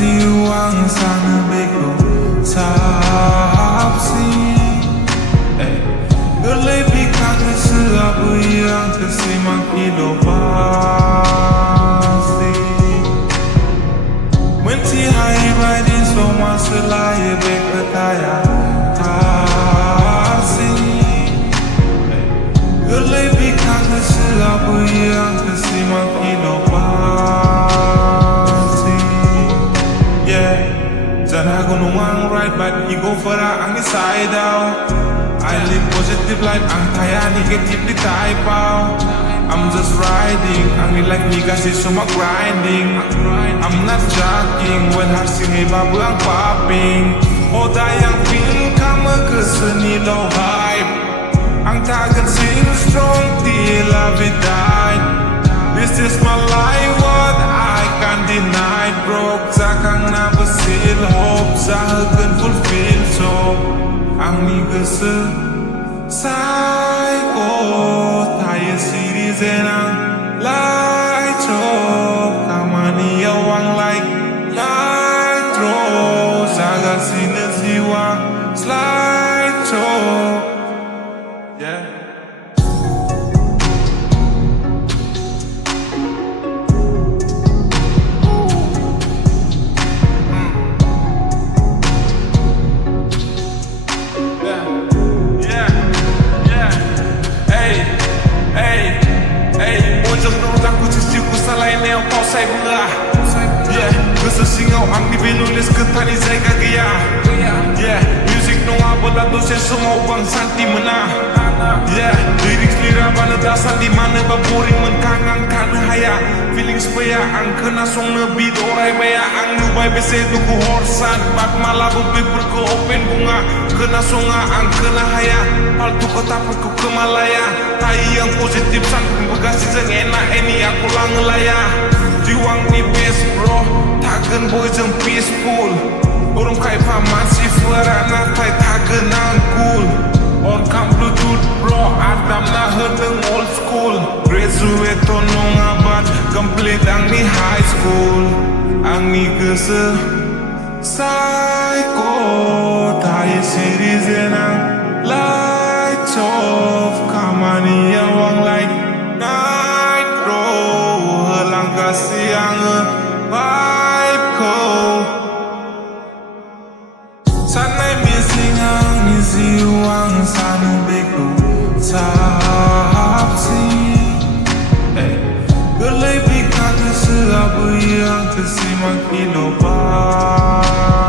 ziua sana beko sapsi Gelai pikang seabu yang tersimak inovasi Menti hai badin semua selaya bekataya kasih Gelai pikang seabu yang tersimak inovasi Jangan aku nuang right but ego fara ang side out I live positive life ang kaya negative di type out I'm just riding ang like ni kasi semua grinding I'm not jogging when harsing babu ang popping Oda yang feel kama keseni low hype Ang tagan sing strong till love it died This is my life what I can't deny Broke zakang na basil hope zahagan fulfill so Ang nigga psycho Tayo series ang light up Kamani yawang like nitro Zaga sinasiwa slide show Yeah Saya bunga Gusto singaw ang nibinulis kentani saya gagaya Music nung abala to siya sumawang santi mana Lyrics lira mana dasan di mana baburing menkangang kana haya Feelings paya ang kena song na beat oray baya ang nubay bese dugu horsan Bak malabu paper ko open bunga Kena songa ang kena haya Paltu ko tapos ko kemalaya Tai yang positif san bagasi jeng enak ini aku lang ngelaya Jiwang ni best bro Tagen boy jeng peaceful Orang kai paman si ferana Tai tagen ang cool On kam bluetooth bro Adam na hedeng old school Graduate tonong abad Complete ang ni high school Ang ni gese Psycho Tai series enang Lights off Kamani yawang like Nitro Helang kasih ang vibe ko Sanay missing ang niziwang sana beko sapsi Gelai pikang seabu yang tersimak inovasi